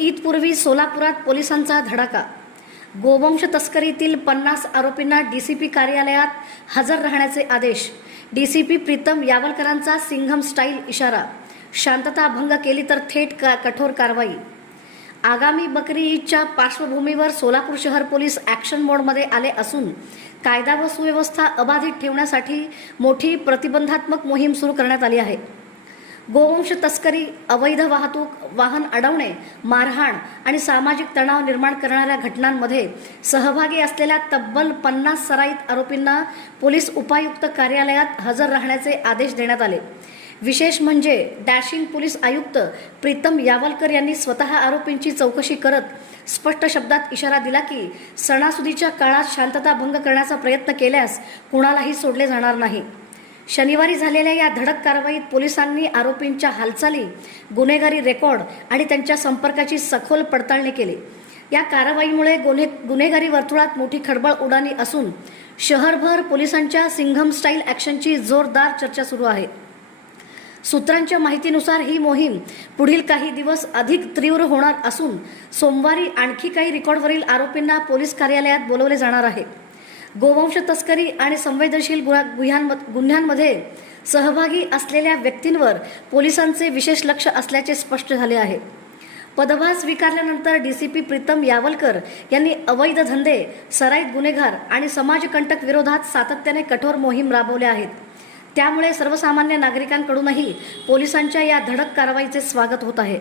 ईदपूर्वी सोलापुरात पोलिसांचा धडाका. गोवंश तस्करीतील 50 आरोपींना डीसीपी कार्यालयात हजर राहण्याचे आदेश. डीसीपी प्रीतम यावलकरांचा सिंघम स्टाईल इशारा. शांतता भंग केली तर थेट कठोर कारवाई. आगामी बकरी ईदच्या पार्श्वभूमीवर सोलापूर शहर पोलीस ॲक्शन मोडमध्ये आले असून कायदा व सुव्यवस्था अबाधित ठेवण्यासाठी मोठी प्रतिबंधात्मक मोहीम सुरू करण्यात आली आहे. गोवंश तस्करी, अवैध वाहतूक, वाहन अडवणे, मारहाण आणि सामाजिक तणाव निर्माण करणाऱ्या घटनांमध्ये सहभागी असलेल्या तब्बल 50 सराईत आरोपींना पोलीस उपायुक्त कार्यालयात हजर राहण्याचे आदेश देण्यात आले. विशेष म्हणजे डॅशिंग पोलीस आयुक्त प्रीतम यावलकर यांनी स्वतः आरोपींची चौकशी करत स्पष्ट शब्दात इशारा दिला की सणासुदीच्या काळात शांतता भंग करण्याचा प्रयत्न केल्यास कुणालाही सोडले जाणार नाही. शनिवारी झालेल्या या धडक कारवाईत पोलिसांनी आरोपींच्या हालचाली, गुन्हेगारी रेकॉर्ड आणि त्यांच्या संपर्काची सखोल पडताळणी केली. या कारवाईमुळे गुन्हेगारी वर्तुळात मोठी खळबळ उडाली असून शहरभर पोलिसांच्या सिंघम स्टाईल ॲक्शनची जोरदार चर्चा सुरू आहे. सूत्रांच्या माहितीनुसार ही मोहीम पुढील काही दिवस अधिक तीव्र होणार असून सोमवारी आणखी काही रेकॉर्डवरील आरोपींना पोलीस कार्यालयात बोलवले जाणार आहे. गोवंश तस्करी आणि संवेदनशील गुन्ह्यांमध्ये सहभागी असलेल्या व्यक्तींवर पोलिसांचे विशेष लक्ष असल्याचे स्पष्ट झाले आहे. पदभार स्वीकारल्यानंतर डीसीपी प्रीतम यावलकर यांनी अवैध धंदे, सराईत गुन्हेगार आणि समाजकंटक विरोधात सातत्याने कठोर मोहीम राबवल्या आहेत. त्यामुळे सर्वसामान्य नागरिकांकडूनही पोलिसांच्या या धडक कारवाईचे स्वागत होत आहे.